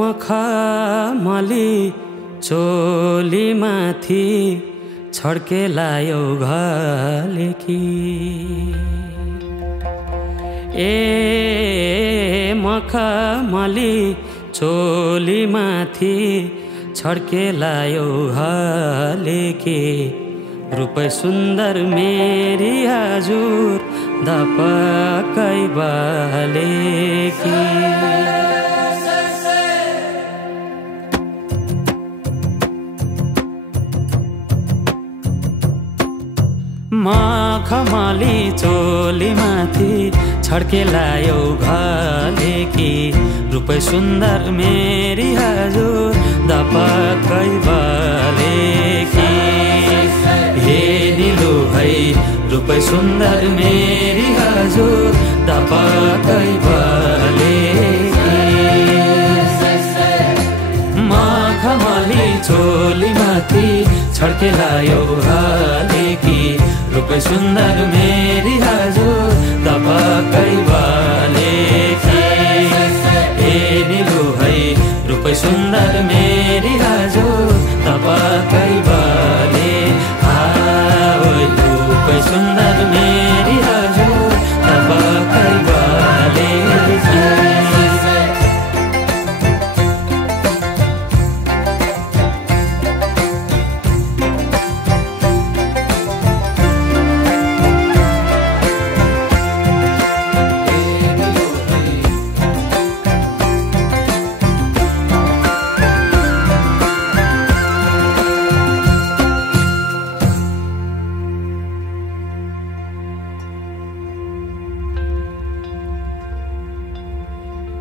मखमली चोलीमाथि छड्के लायो घलेकी ए मखमली चोलीमाथि छड्के लायो घलेकी रूपै सुन्दर मेरी हजुर दपकै बालेकी मखमली चोलीमाथि छड्के लायो घलेकी रूपै सुन्दर मेरी हजुर दपकै बालेकी हे निलो है रूपै सुन्दर मेरी हजुर दपकै बालेकी मखमली चोलीमाथि छड्के लायो घलेकी रूपै सुन्दर मेरी हजुर दपकै बालेकी हे निलो है रूपै सुन्दर मेरी हजुर दपकै बाले रूपै सुन्दर मेरी हजुर दपकै बालेकी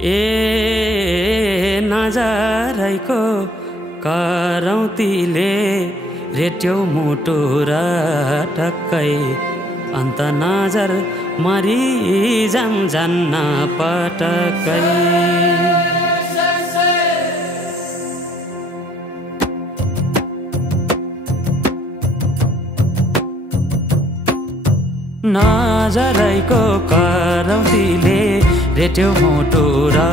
ए नजरैको करौतीले रेट्यो मुटु र टक्कै अन्त नजर मरि जान्न पटक्कै नजरैको करौतीले रेट्यो मुटु र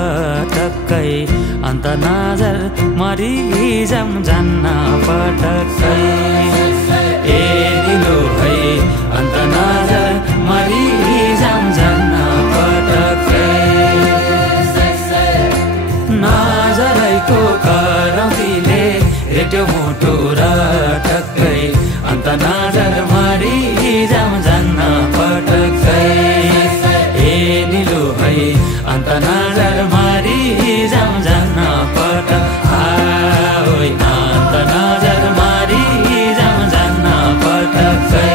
टक्कै अन्त नजर मरि जान्न पटक्कै ए निलो है अन्त नजर मरि जान्न पटक्कै नजरैको करौतीले रेट्यो मुटु र टक्कै अन्त नजर मरि जान्न पटक्कै ए निलो है अन्त नजर मरि जान्न पटक्कै अन्त नजर मरि जान्न पटक्कै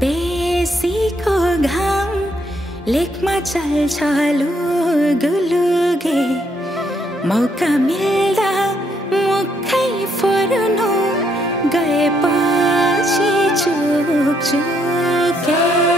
बेसीको घाम लेखमा चल्छ लुगुलुगे मौका मिल्दा मुखै फोर्नु गएपछि चुक चुके